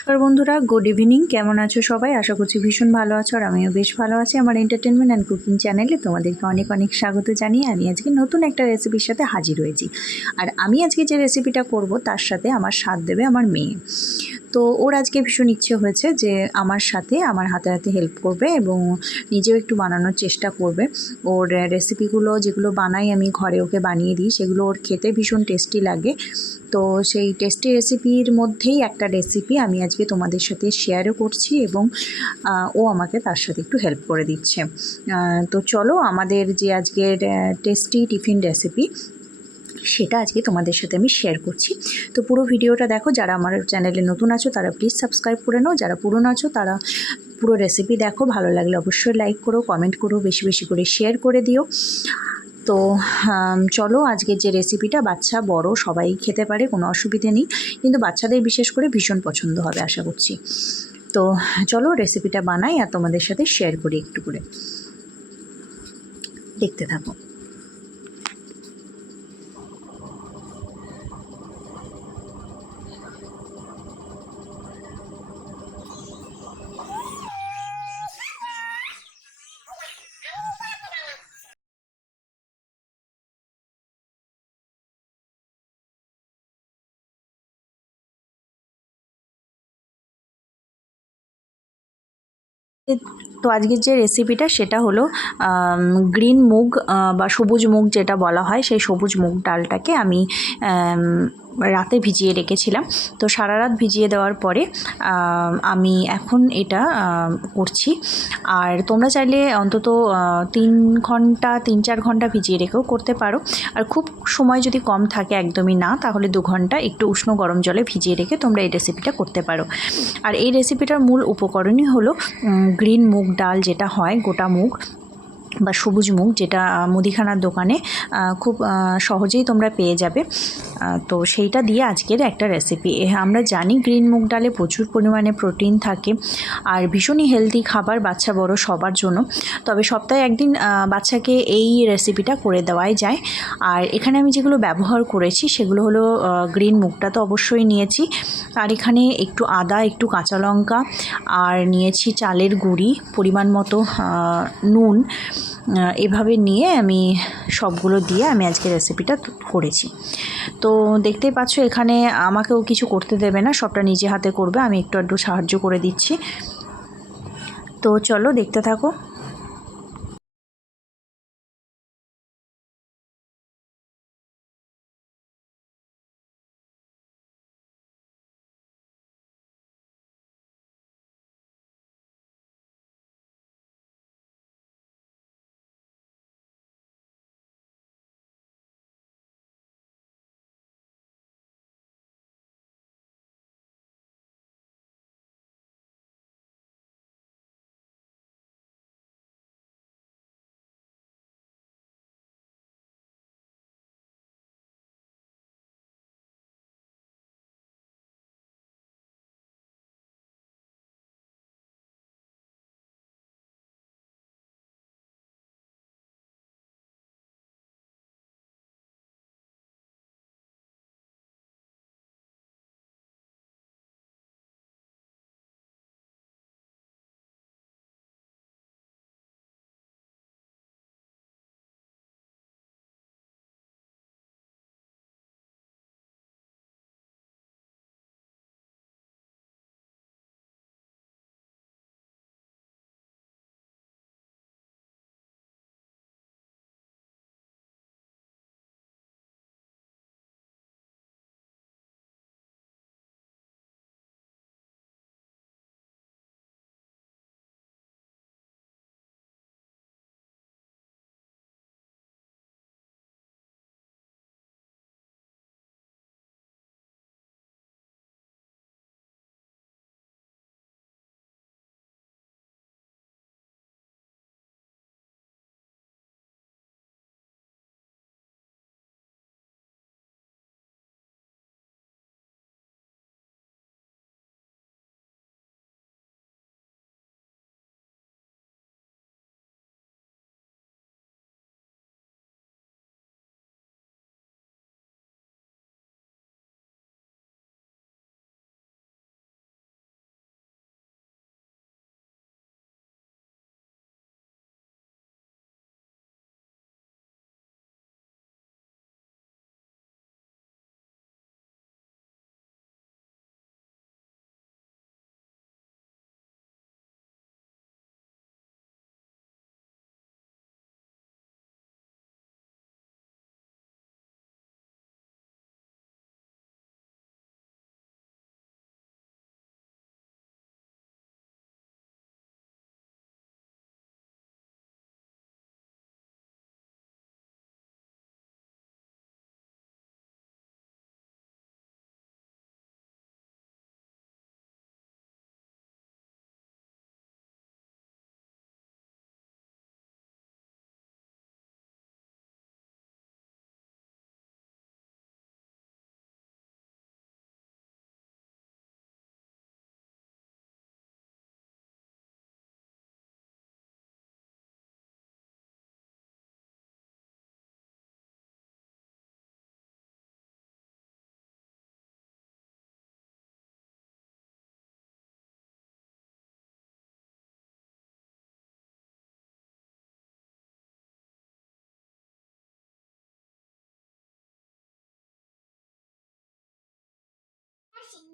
নমস্কার বন্ধুরা, good evening. কেমন আছো সবাই? আশা করছি ভীষণ ভালো আছো, আর আমিও বেশ ভালো আছি। আমার এন্টারটেনমেন্ট অ্যান্ড কুকিং চ্যানেলে তোমাদেরকে অনেক অনেক স্বাগত জানিয়ে আমি আজকে নতুন একটা রেসিপির সাথে হাজির হয়েছি। আর আমি আজকে যে রেসিপিটা করব তার সাথে আমার সাথ দেবে আমার মেয়ে। তো ওর আজকে ভীষণ ইচ্ছে হয়েছে যে আমার সাথে আমার হাতে হাতে হেল্প করবে এবং নিজেও একটু বানানোর চেষ্টা করবে। ওর রেসিপিগুলো যেগুলো বানাই আমি ঘরে ওকে বানিয়ে দিই, সেগুলো ওর খেতে ভীষণ টেস্টি লাগে। তো সেই টেস্টি রেসিপির মধ্যেই একটা রেসিপি আমি আজকে তোমাদের সাথে শেয়ারও করছি এবং ও আমাকে তার সাথে একটু হেল্প করে দিচ্ছে। তো চলো, আমাদের যে আজকের টেস্টি টিফিন রেসিপি সেটা আজকে তোমাদের সাথে আমি শেয়ার করছি। তো পুরো ভিডিওটা দেখো। যারা আমার চ্যানেলে নতুন আছো তারা প্লিজ সাবস্ক্রাইব করে নাও, যারা পুরনো আছো তারা পুরো রেসিপি দেখো। ভালো লাগলে অবশ্যই লাইক করো, কমেন্ট করো, বেশি বেশি করে শেয়ার করে দিও। তো চলো, আজকের যে রেসিপিটা বাচ্চা বড় সবাই খেতে পারে, কোনো অসুবিধে নেই, কিন্তু বাচ্চাদের বিশেষ করে ভীষণ পছন্দ হবে আশা করছি। তো চলো রেসিপিটা বানাই আর তোমাদের সাথে শেয়ার করি একটু করে, দেখতে থাকো। তো আজকের যে রেসিপিটা সেটা হলো গ্রিন মুগ বা সবুজ মুগ যেটা বলা হয়, সেই সবুজ মুগ ডালটাকে আমি রাতে ভিজিয়ে রেখেছিলাম। তো সারা রাত ভিজিয়ে দেওয়ার পরে আমি এখন এটা করছি। আর তোমরা চাইলে অন্তত 3 ঘন্টা 3-4 ঘন্টা ভিজিয়ে রেখেও করতে পারো। আর খুব সময় যদি কম থাকে, একদমই না, তাহলে 2 ঘন্টা একটু উষ্ণ গরম জলে ভিজিয়ে রেখে তোমরা এই রেসিপিটা করতে পারো। আর এই রেসিপিটার মূল উপকরণই হলো গ্রিন মুগ ডাল, যেটা হয় গোটা মুগ বা সবুজ মুগ, যেটা মুদিখানার দোকানে খুব সহজেই তোমরা পেয়ে যাবে। তো সেইটা দিয়ে আজকের একটা রেসিপি। আমরা জানি গ্রিন মুগ ডালে প্রচুর পরিমাণে প্রোটিন থাকে আর ভীষণই হেলদি খাবার, বাচ্চা বড় সবার জন্য। তবে সপ্তাহে একদিন বাচ্চাকে এই রেসিপিটা করে দেওয়াই যায়। আর এখানে আমি যেগুলো ব্যবহার করেছি সেগুলো হলো গ্রিন মুগটা তো অবশ্যই নিয়েছি, আর এখানে একটু আদা, একটু কাঁচা লঙ্কা, আর নিয়েছি চালের গুঁড়ি, পরিমাণ মতো নুন। এভাবে নিয়ে আমি সবগুলো দিয়ে আমি আজকে রেসিপিটা করেছি। তো দেখতেই পাচ্ছ এখানে আমাকেও কিছু করতে দেবে না, সবটা নিজে হাতে করবে, আমি একটু একটু সাহায্য করে দিচ্ছি। তো চলো দেখতে থাকো।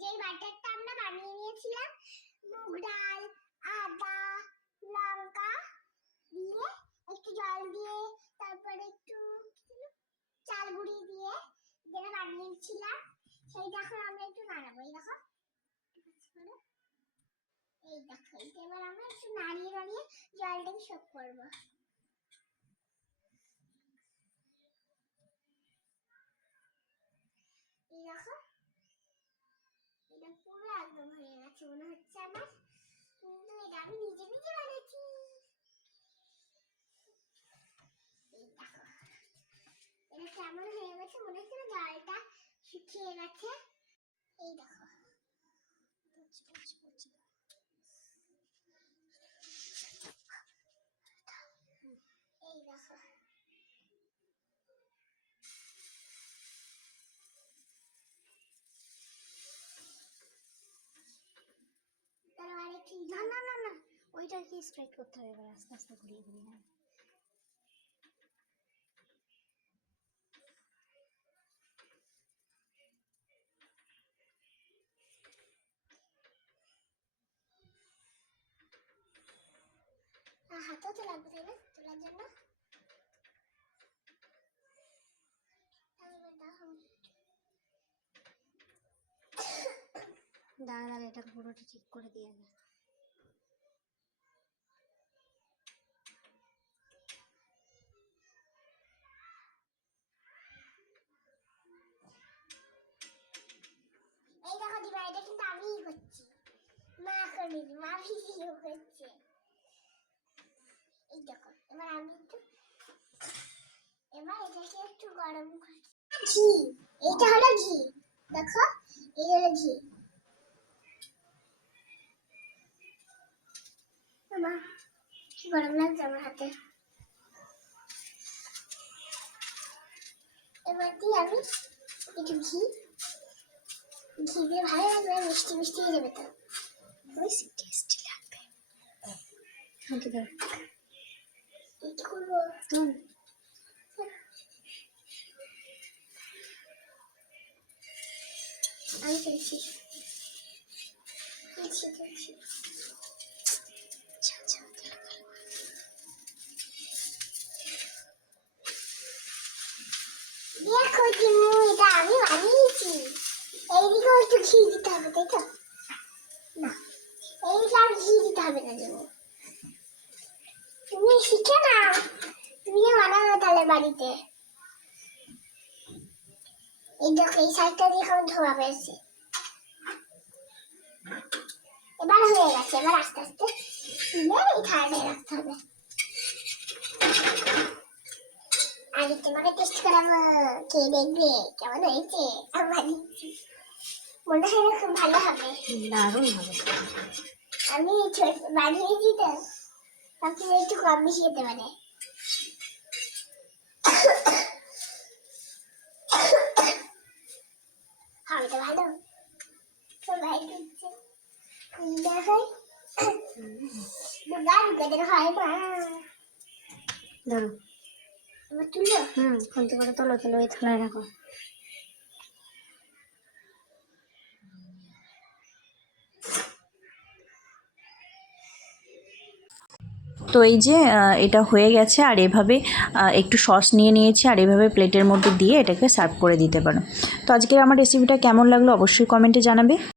যে বাটারটা আমরা বানিয়ে নিয়েছিলাম মুগ ডাল, আদা, লঙ্কা দিয়ে একটু জল দিয়ে তারপরে একটু চাল গুঁড়ি দিয়ে যেটা বানিয়েছিলাম সেইটা এখন আমরা একটু নাড়াবো। এই দেখো এইটা এবার আমরা একটু নাড়িয়ে নাড়িয়ে জলটাকে শোক করবো। এই দেখো এটা পুরো একদম হয়ে গেছে মনে হচ্ছে আমার, কিন্তু এটা আমি নিজে নিজে বানিয়েছি। এই দেখো এটা কেমন হয়ে গেছে মনে হচ্ছে না জলটা শুকিয়ে গেছে। এই দেখো এই দেখো না না না না ওইটাকে স্প্রেড করতে হবে, এবার আস্তে আস্তে ঘুরিয়ে ঘুরিয়ে। হাতও তো লাগবে তাই না তোলার জন্য। দাঁড়া দাঁড়া এটা পুরোটা ঠিক করে দিয়ে যায়। এই দেখো দিবা এটা কিন্তু আমিই করছি, মা করেনি, মা ভিডিও করছে। এই দেখো এবার আমি একটু এবার এটাকে একটু গরম করছি। ঘি, এটা হলো ঘি, দেখো এই হলো ঘি। মা কি গরম লাগছে আমার হাতে। এবার দিয়ে আমি একটু ঘি দিয়ে ভালো লাগবে, মিষ্টি মিষ্টি হয়ে যাবে, তো বেশি টেস্টি লাগবে। ওকে দাও কি করবো তুমি আমি ফেলছি দেখো চিমু এটা আমি বানিয়েছি। এইদিকেও একটু ঘি দিতে হবে তাই তো না, এইদিকে আর ঘি দিতে হবে না চিমু, তুমি শিখে না, তুমিও বানাবে তাহলে বাড়িতে। এই দেখো এই সাইডটা দিয়ে এখন ধোয়া পেয়েছে, এবার হয়ে গেছে। এবার আস্তে আস্তে এই থালায় রাখতে হবে। আগে তোমাকে টেস্ট করাবো, কে দেখবে কেমন হয়েছে। আমার মনে হয় খুব ভালো হবে, দারুণ হবে। আমি বানিয়েছি তো সবসময় একটু কম বেশি হতে পারে। হবে তো ভালো, সবাই দিচ্ছে হয় হয় না। ধরো এবার তুলো, খুলতে করে তোলো তোলো ওই থালায় রাখো। তো এই যে এটা হয়ে গেছে, আর এভাবে একটু সস নিয়ে নিয়েছি, আর এভাবে প্লেটের মধ্যে দিয়ে এটাকে সার্ভ করে দিতে পারো। তো আজকের আমার রেসিপিটা কেমন লাগলো অবশ্যই কমেন্টে জানাবে।